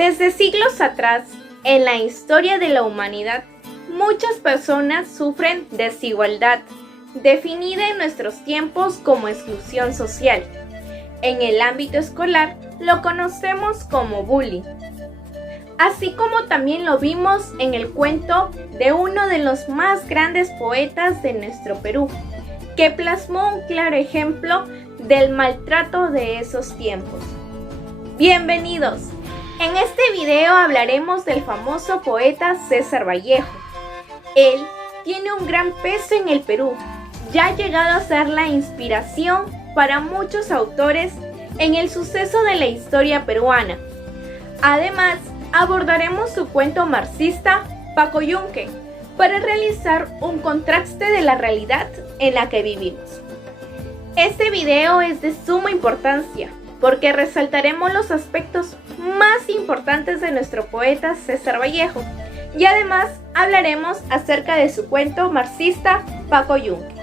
Desde siglos atrás, en la historia de la humanidad, muchas personas sufren desigualdad, definida en nuestros tiempos como exclusión social. En el ámbito escolar lo conocemos como bullying, así como también lo vimos en el cuento de uno de los más grandes poetas de nuestro Perú, que plasmó un claro ejemplo del maltrato de esos tiempos. Bienvenidos. En este video hablaremos del famoso poeta César Vallejo. Él tiene un gran peso en el Perú, ya ha llegado a ser la inspiración para muchos autores en el suceso de la historia peruana. Además, abordaremos su cuento marxista Paco Yunque para realizar un contraste de la realidad en la que vivimos. Este video es de suma importancia porque resaltaremos los aspectos más importantes de nuestro poeta César Vallejo y además hablaremos acerca de su cuento marxista Paco Yunque.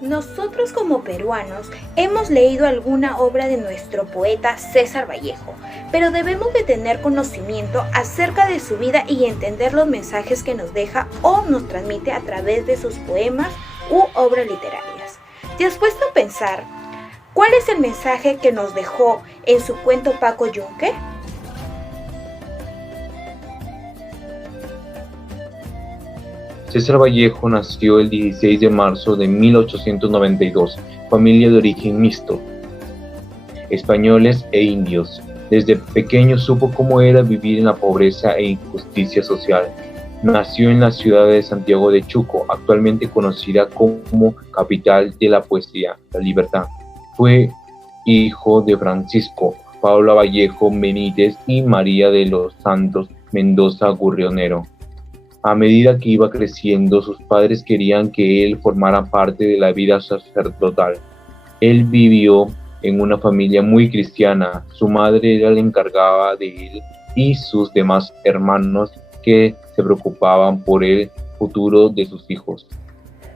Nosotros como peruanos hemos leído alguna obra de nuestro poeta César Vallejo, pero debemos de tener conocimiento acerca de su vida y entender los mensajes que nos deja o nos transmite a través de sus poemas u obras literarias. ¿Te has puesto a pensar cuál es el mensaje que nos dejó en su cuento Paco Yunque? César Vallejo nació el 16 de marzo de 1892, familia de origen mixto, españoles e indios. Desde pequeño supo cómo era vivir en la pobreza e injusticia social. Nació en la ciudad de Santiago de Chuco, actualmente conocida como capital de la poesía, La Libertad. Fue hijo de Francisco Paula Vallejo Benítez y María de los Santos Mendoza Gurrionero. A medida que iba creciendo, sus padres querían que él formara parte de la vida sacerdotal. Él vivió en una familia muy cristiana. Su madre era la encargada de él y sus demás hermanos que se preocupaban por el futuro de sus hijos.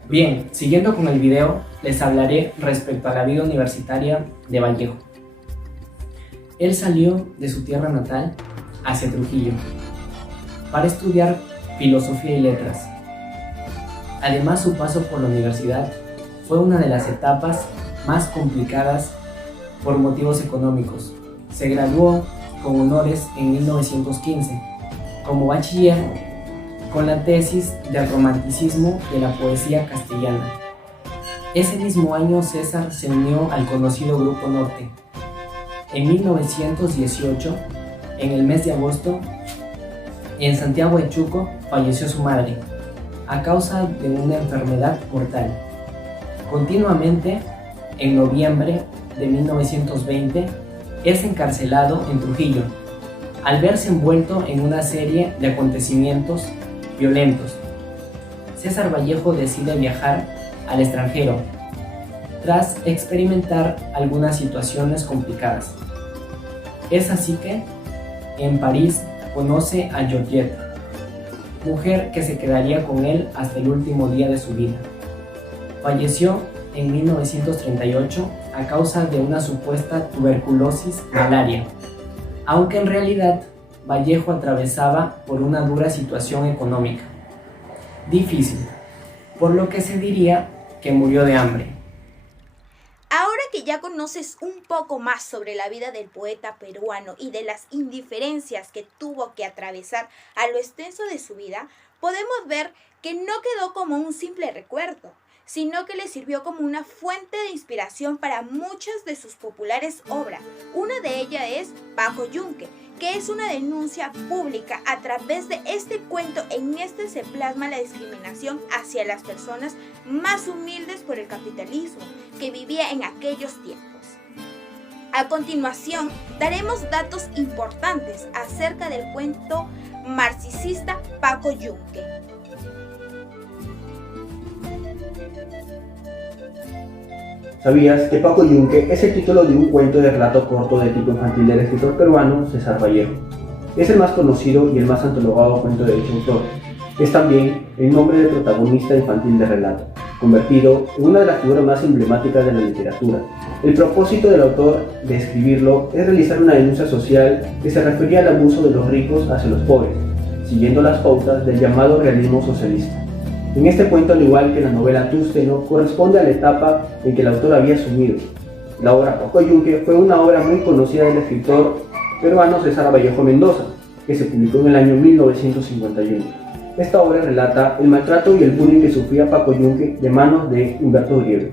Bien, siguiendo con el video, les hablaré respecto a la vida universitaria de Vallejo. Él salió de su tierra natal hacia Trujillo para estudiar filosofía y letras. Además, su paso por la universidad fue una de las etapas más complicadas por motivos económicos. Se graduó con honores en 1915 como bachiller con la tesis del romanticismo de la poesía castellana. Ese mismo año César se unió al conocido Grupo Norte. En 1918, en el mes de agosto, en Santiago de Chuco falleció su madre a causa de una enfermedad mortal. Continuamente, en noviembre de 1920, es encarcelado en Trujillo al verse envuelto en una serie de acontecimientos violentos. César Vallejo decide viajar al extranjero tras experimentar algunas situaciones complicadas. Es así que en París conoce a Georgette, mujer que se quedaría con él hasta el último día de su vida. Falleció en 1938 a causa de una supuesta tuberculosis malaria, aunque en realidad Vallejo atravesaba por una dura situación económica difícil, por lo que se diría que murió de hambre. Ahora que ya conoces un poco más sobre la vida del poeta peruano y de las indiferencias que tuvo que atravesar a lo extenso de su vida, podemos ver que no quedó como un simple recuerdo, sino que le sirvió como una fuente de inspiración para muchas de sus populares obras. Una de ellas es Paco Yunque, que es una denuncia pública. A través de este cuento, en este se plasma la discriminación hacia las personas más humildes por el capitalismo que vivía en aquellos tiempos. A continuación, daremos datos importantes acerca del cuento marxista Paco Yunque. ¿Sabías que Paco Yunque es el título de un cuento de relato corto de tipo infantil del escritor peruano César Vallejo? Es el más conocido y el más antologado cuento de dicho autor. Es también el nombre del protagonista infantil del relato. convertido en una de las figuras más emblemáticas de la literatura. El propósito del autor de escribirlo es realizar una denuncia social que se refería al abuso de los ricos hacia los pobres, siguiendo las pautas del llamado realismo socialista. En este cuento, al igual que en la novela Tústeno, corresponde a la etapa en que el autor había asumido. La obra Paco Yunque fue una obra muy conocida del escritor peruano César Vallejo Mendoza, que se publicó en el año 1951. Esta obra relata el maltrato y el bullying que sufría Paco Yunque de manos de Humberto Grieber.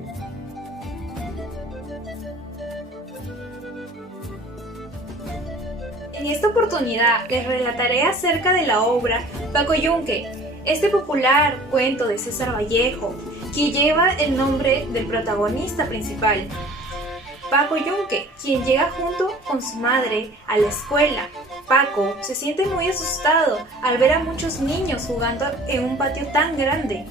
En esta oportunidad les relataré acerca de la obra Paco Yunque, este popular cuento de César Vallejo, que lleva el nombre del protagonista principal, Paco Yunque, quien llega junto con su madre a la escuela. Paco se siente muy asustado al ver a muchos niños jugando en un patio tan grande.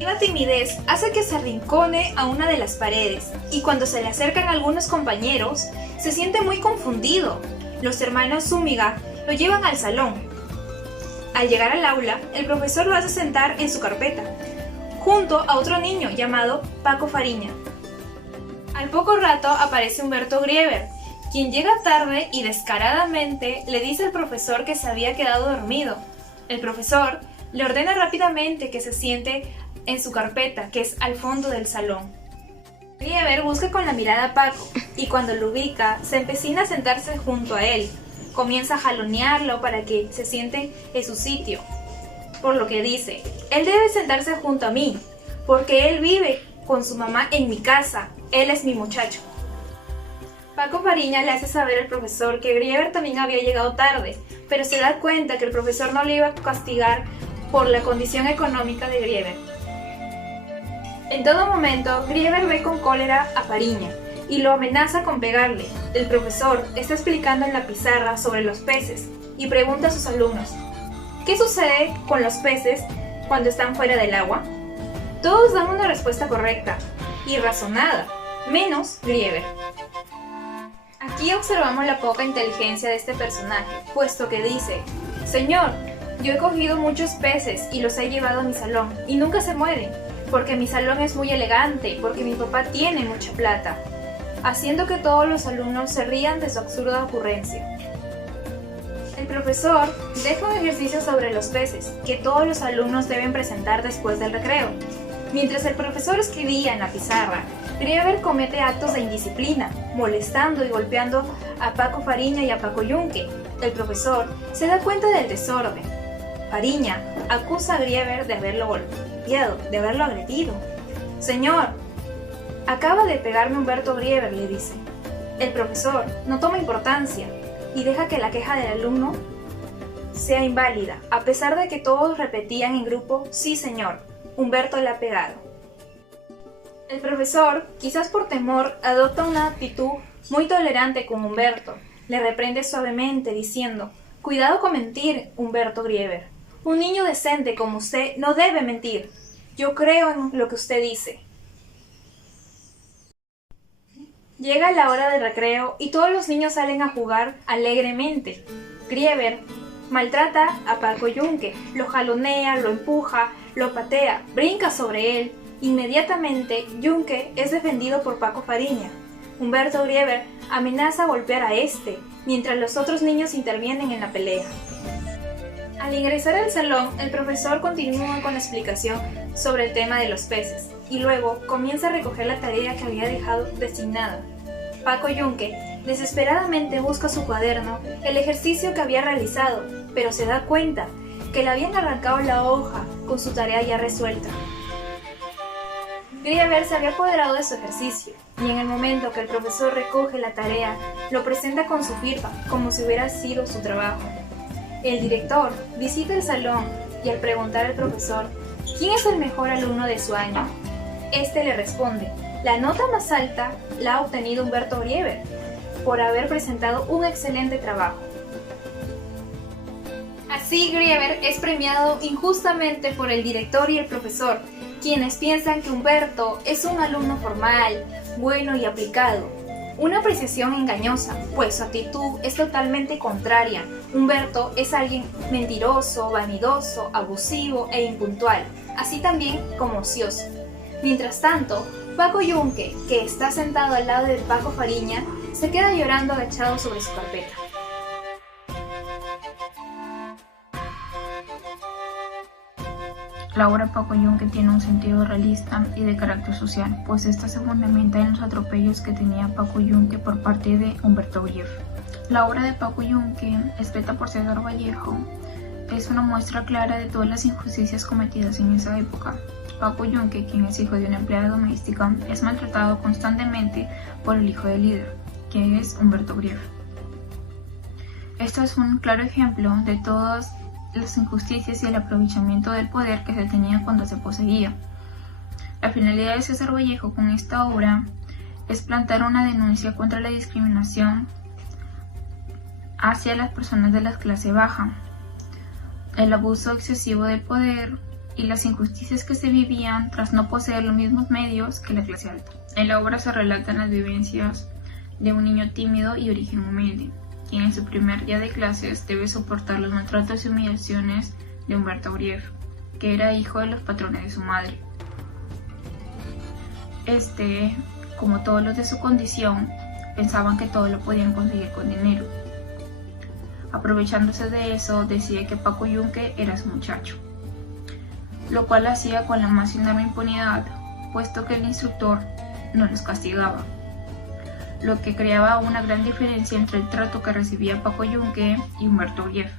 La timidez hace que se arrincone a una de las paredes y cuando se le acercan algunos compañeros, se siente muy confundido. Los hermanos Zúñiga lo llevan al salón. Al llegar al aula, el profesor lo hace sentar en su carpeta, junto a otro niño llamado Paco Fariña. Al poco rato aparece Humberto Grieber, quien llega tarde y descaradamente le dice al profesor que se había quedado dormido. El profesor le ordena rápidamente que se siente en su carpeta, que es al fondo del salón. Grieber busca con la mirada a Paco y cuando lo ubica se empecina a sentarse junto a él. Comienza a jalonearlo para que se siente en su sitio, por lo que dice: él debe sentarse junto a mí, porque él vive con su mamá en mi casa, él es mi muchacho. Paco Fariña le hace saber al profesor que Grieber también había llegado tarde, pero se da cuenta que el profesor no le iba a castigar por la condición económica de Grieber. En todo momento, Grieber ve con cólera a Fariña y lo amenaza con pegarle. El profesor está explicando en la pizarra sobre los peces y pregunta a sus alumnos: ¿qué sucede con los peces cuando están fuera del agua? Todos dan una respuesta correcta y razonada, menos Grieber. Aquí observamos la poca inteligencia de este personaje, puesto que dice: Señor, yo he cogido muchos peces y los he llevado a mi salón y nunca se mueren, porque mi salón es muy elegante, porque mi papá tiene mucha plata, haciendo que todos los alumnos se rían de su absurda ocurrencia. El profesor deja un ejercicio sobre los peces que todos los alumnos deben presentar después del recreo. Mientras el profesor escribía en la pizarra, Grieber comete actos de indisciplina, molestando y golpeando a Paco Fariña y a Paco Yunque. El profesor se da cuenta del desorden. Fariña acusa a Grieber de haberlo golpeado, de haberlo agredido. Señor, acaba de pegarme Humberto Grieber, le dice. El profesor no toma importancia y deja que la queja del alumno sea inválida, a pesar de que todos repetían en grupo: sí señor, Humberto le ha pegado. El profesor, quizás por temor, adopta una actitud muy tolerante con Humberto. Le reprende suavemente diciendo: cuidado con mentir, Humberto Grieber. Un niño decente como usted no debe mentir. Yo creo en lo que usted dice. Llega la hora del recreo y todos los niños salen a jugar alegremente. Grieber maltrata a Paco Yunque, lo jalonea, lo empuja, lo patea, brinca sobre él. Inmediatamente, Yunque es defendido por Paco Fariña. Humberto Grieber amenaza golpear a este, mientras los otros niños intervienen en la pelea. Al ingresar al salón, el profesor continúa con la explicación sobre el tema de los peces, y luego comienza a recoger la tarea que había dejado designada. Paco Yunque desesperadamente busca su cuaderno, el ejercicio que había realizado, pero se da cuenta que le habían arrancado la hoja con su tarea ya resuelta. Grieber se había apoderado de su ejercicio, y en el momento que el profesor recoge la tarea, lo presenta con su firma, como si hubiera sido su trabajo. El director visita el salón y al preguntar al profesor ¿quién es el mejor alumno de su año?, este le responde: la nota más alta la ha obtenido Humberto Grieber, por haber presentado un excelente trabajo. Así Grieber es premiado injustamente por el director y el profesor, quienes piensan que Humberto es un alumno formal, bueno y aplicado. Una apreciación engañosa, pues su actitud es totalmente contraria. Humberto es alguien mentiroso, vanidoso, abusivo e impuntual. así también como ocioso. Mientras tanto, Paco Yunque, que está sentado al lado de Paco Fariña, se queda llorando agachado sobre su carpeta. La obra Paco Yunque tiene un sentido realista y de carácter social, pues esta se fundamenta en los atropellos que tenía Paco Yunque por parte de Humberto Griev. La obra de Paco Yunque, escrita por César Vallejo, es una muestra clara de todas las injusticias cometidas en esa época. Paco Yunque, quien es hijo de una empleada doméstica, es maltratado constantemente por el hijo del líder, que es Humberto Griev. Esto es un claro ejemplo de todas las injusticias y el aprovechamiento del poder que se tenía cuando se poseía. La finalidad de César Vallejo con esta obra es plantear una denuncia contra la discriminación hacia las personas de la clase baja, el abuso excesivo del poder y las injusticias que se vivían tras no poseer los mismos medios que la clase alta. En la obra se relatan las vivencias de un niño tímido y origen humilde, quien en su primer día de clases debe soportar los maltratos y humillaciones de Humberto Griev, que era hijo de los patrones de su madre. Como todos los de su condición, pensaban que todo lo podían conseguir con dinero. Aprovechándose de eso, decía que Paco Yunque era su muchacho, lo cual hacía con la más enorme impunidad, puesto que el instructor no los castigaba, lo que creaba una gran diferencia entre el trato que recibía Paco Yunque y Humberto Griev.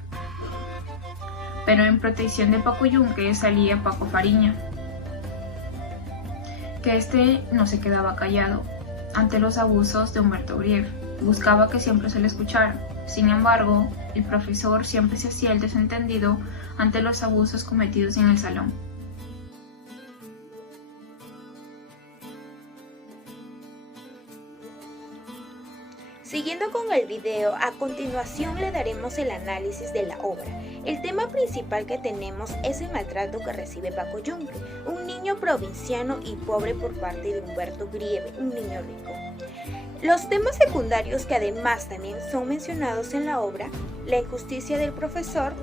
Pero en protección de Paco Yunque salía Paco Fariña, que no se quedaba callado ante los abusos de Humberto Griev, buscaba que siempre se le escuchara. Sin embargo, el profesor siempre se hacía el desentendido ante los abusos cometidos en el salón. Siguiendo con el video, a continuación le daremos el análisis de la obra. El tema principal que tenemos es el maltrato que recibe Paco Yunque, un niño provinciano y pobre por parte de Humberto Griev, un niño rico. Los temas secundarios que además también son mencionados en la obra, la injusticia del profesor,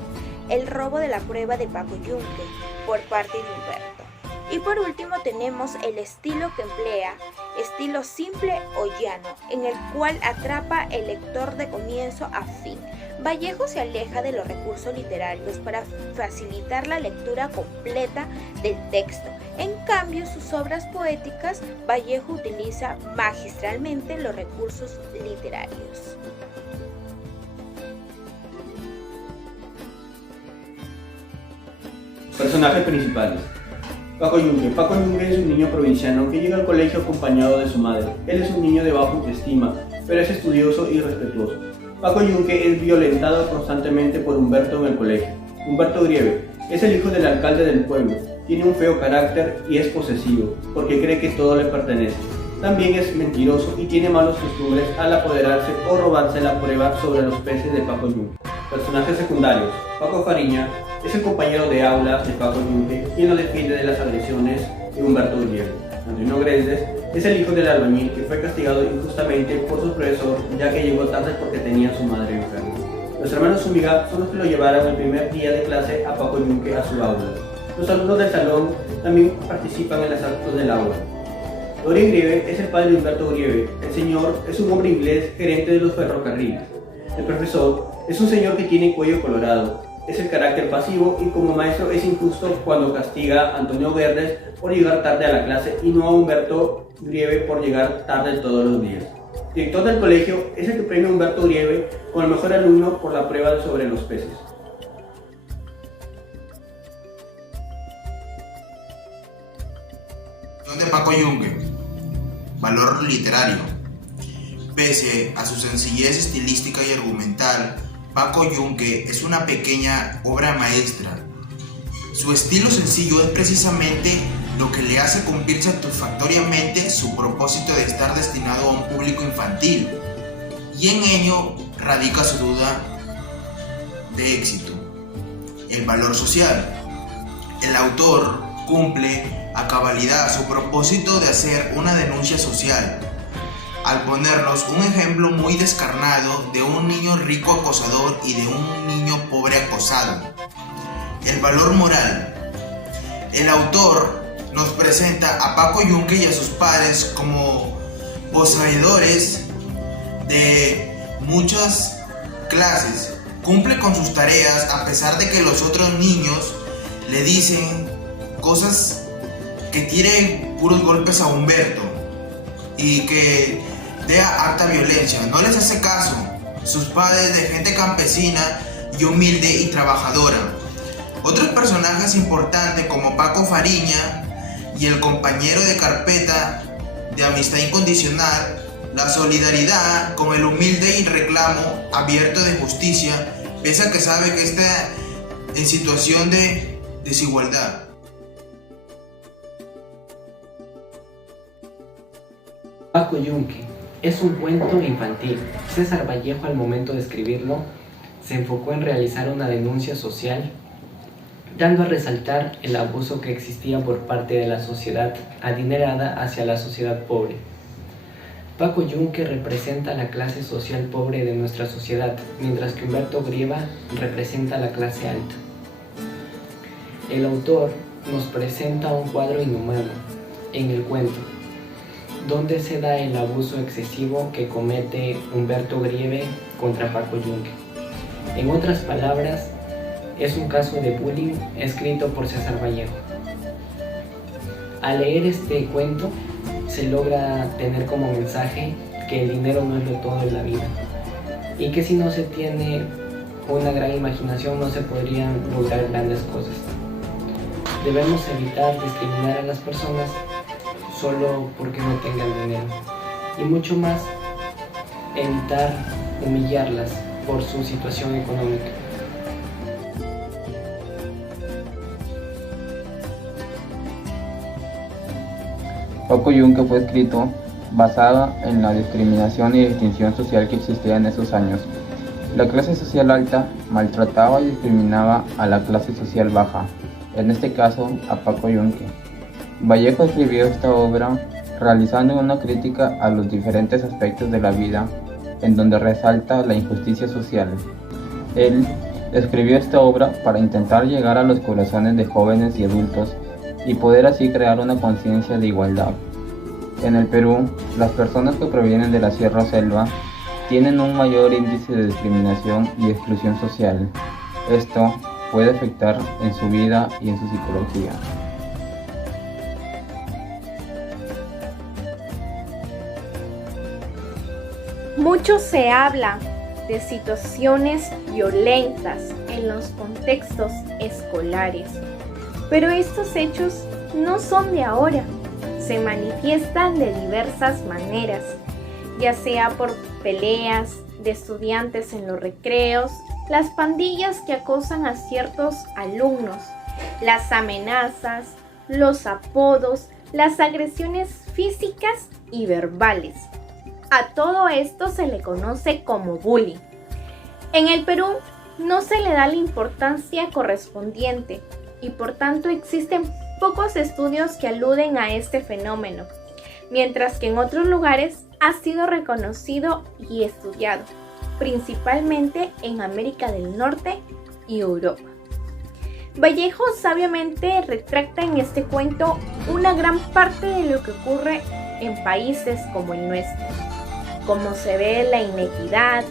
el robo de la prueba de Paco Yunque por parte de Humberto. Y por último tenemos el estilo que emplea, estilo simple o llano, en el cual atrapa el lector de comienzo a fin. Vallejo se aleja de los recursos literarios para facilitar la lectura completa del texto. En cambio, sus obras poéticas, Vallejo utiliza magistralmente los recursos literarios. Personajes principales. Paco Yunque. Paco Yunque es un niño provinciano que llega al colegio acompañado de su madre. Él es un niño de baja autoestima, pero es estudioso y respetuoso. Paco Yunque es violentado constantemente por Humberto en el colegio. Humberto Griev es el hijo del alcalde del pueblo. Tiene un feo carácter y es posesivo, porque cree que todo le pertenece. También es mentiroso y tiene malas costumbres al apoderarse o robarse la prueba sobre los peces de Paco Yunque. Personajes secundarios. Paco Fariña es el compañero de aula de Paco Yunque, quien lo defiende de las agresiones de Humberto Griev. Antonio Gresdes es el hijo del albañil que fue castigado injustamente por su profesor, ya que llegó tarde porque tenía a su madre enferma. Los hermanos Zúñiga son los que lo llevaron el primer día de clase a Paco Yunque a su aula. Los alumnos del salón también participan en los actos del aula. Dorian Griev es el padre de Humberto Griev. El señor es un hombre inglés gerente de los ferrocarriles. El profesor es un señor que tiene cuello colorado. Es el carácter pasivo y como maestro es injusto cuando castiga a Antonio Verdes por llegar tarde a la clase y no a Humberto Griev por llegar tarde todos los días. El director del colegio es el que premia a Humberto Griev como el mejor alumno por la prueba sobre los peces. De Paco Yunque. Valor literario. Pese a su sencillez estilística y argumental, Paco Yunque es una pequeña obra maestra. Su estilo sencillo es precisamente lo que le hace cumplir satisfactoriamente su propósito de estar destinado a un público infantil, y en ello radica su duda de éxito. El valor social. El autor cumple a cabalidad su propósito de hacer una denuncia social, al ponernos un ejemplo muy descarnado de un niño rico acosador y de un niño pobre acosado. El valor moral. El autor nos presenta a Paco Yunque y a sus padres como poseedores de muchas clases. Cumple con sus tareas a pesar de que los otros niños le dicen cosas que tire puros golpes a Humberto y que dé harta violencia. No les hace caso. Sus padres de gente campesina y humilde y trabajadora. Otros personajes importantes como Paco Fariña y el compañero de carpeta de amistad incondicional, la solidaridad con el humilde y reclamo abierto de justicia, pese a que sabe que está en situación de desigualdad. Paco Yunque es un cuento infantil. César Vallejo, al momento de escribirlo, se enfocó en realizar una denuncia social, dando a resaltar el abuso que existía por parte de la sociedad adinerada hacia la sociedad pobre. Paco Yunque representa la clase social pobre de nuestra sociedad, mientras que Humberto Grieva representa la clase alta. El autor nos presenta un cuadro inhumano en el cuento, donde se da el abuso excesivo que comete Humberto Grieve contra Paco Yunque. En otras palabras, es un caso de bullying escrito por César Vallejo. Al leer este cuento, se logra tener como mensaje que el dinero no es lo todo en la vida y que si no se tiene una gran imaginación no se podrían lograr grandes cosas. Debemos evitar discriminar a las personas solo porque no tengan dinero y mucho más evitar humillarlas por su situación económica. Paco Yunque fue escrito basado en la discriminación y distinción social que existía en esos años. La clase social alta maltrataba y discriminaba a la clase social baja, en este caso a Paco Yunque. Vallejo escribió esta obra realizando una crítica a los diferentes aspectos de la vida en donde resalta la injusticia social. Él escribió esta obra para intentar llegar a los corazones de jóvenes y adultos y poder así crear una conciencia de igualdad. En el Perú, las personas que provienen de la Sierra o Selva tienen un mayor índice de discriminación y exclusión social. Esto puede afectar en su vida y en su psicología. Mucho se habla de situaciones violentas en los contextos escolares, pero estos hechos no son de ahora, se manifiestan de diversas maneras, ya sea por peleas de estudiantes en los recreos, las pandillas que acosan a ciertos alumnos, las amenazas, los apodos, las agresiones físicas y verbales. A todo esto se le conoce como bullying. En el Perú no se le da la importancia correspondiente y por tanto existen pocos estudios que aluden a este fenómeno, mientras que en otros lugares ha sido reconocido y estudiado, principalmente en América del Norte y Europa. Vallejo sabiamente retrata en este cuento una gran parte de lo que ocurre en países como el nuestro, como se ve la inequidad,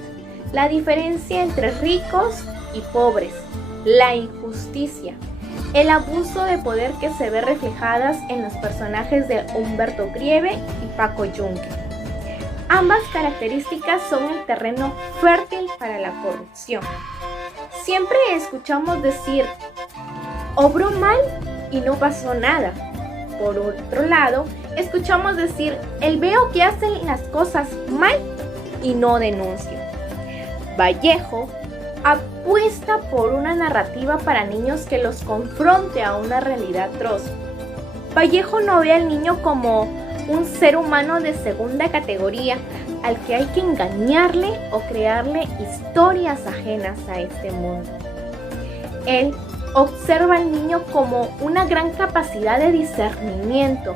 la diferencia entre ricos y pobres, la injusticia, el abuso de poder que se ve reflejadas en los personajes de Humberto Grieve y Paco Yunque. Ambas características son el terreno fértil para la corrupción. Siempre escuchamos decir, obró mal y no pasó nada. Por otro lado, escuchamos decir, el veo que hacen las cosas mal y no denuncio. Vallejo apuesta por una narrativa para niños que los confronte a una realidad atroz. Vallejo no ve al niño como un ser humano de segunda categoría al que hay que engañarle o crearle historias ajenas a este mundo. Él observa al niño como una gran capacidad de discernimiento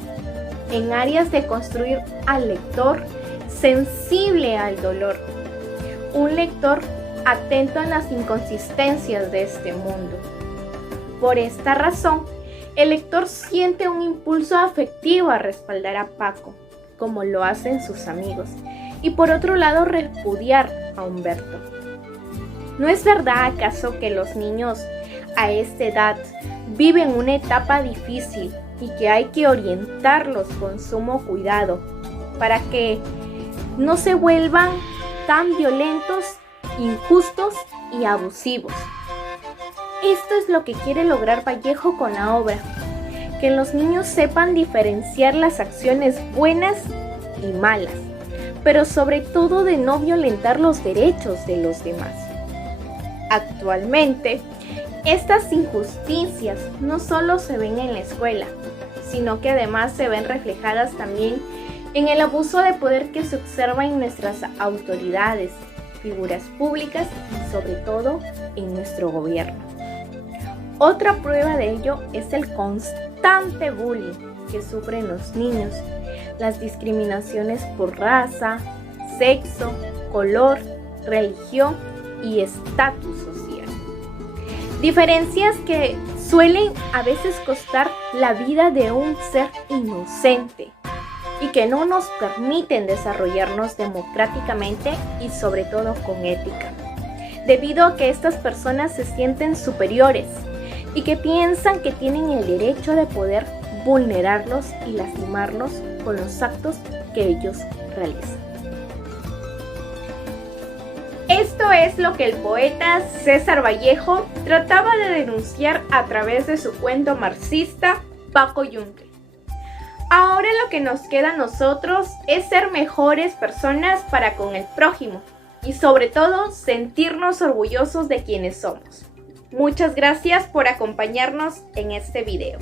en áreas de construir al lector sensible al dolor, un lector atento a las inconsistencias de este mundo. Por esta razón, el lector siente un impulso afectivo a respaldar a Paco, como lo hacen sus amigos, y por otro lado repudiar a Humberto. ¿No es verdad acaso que los niños a esta edad viven una etapa difícil y que hay que orientarlos con sumo cuidado para que no se vuelvan tan violentos, injustos y abusivos? Esto es lo que quiere lograr Vallejo con la obra, que los niños sepan diferenciar las acciones buenas y malas, pero sobre todo de no violentar los derechos de los demás. Actualmente, estas injusticias no solo se ven en la escuela, sino que además se ven reflejadas también en el abuso de poder que se observa en nuestras autoridades, figuras públicas y sobre todo en nuestro gobierno. Otra prueba de ello es el constante bullying que sufren los niños, las discriminaciones por raza, sexo, color, religión y estatus social. Diferencias que suelen a veces costar la vida de un ser inocente y que no nos permiten desarrollarnos democráticamente y sobre todo con ética, debido a que estas personas se sienten superiores y que piensan que tienen el derecho de poder vulnerarlos y lastimarlos con los actos que ellos realizan. Esto es lo que el poeta César Vallejo trataba de denunciar a través de su cuento marxista Paco Yunque. Ahora lo que nos queda a nosotros es ser mejores personas para con el prójimo y sobre todo sentirnos orgullosos de quienes somos. Muchas gracias por acompañarnos en este video.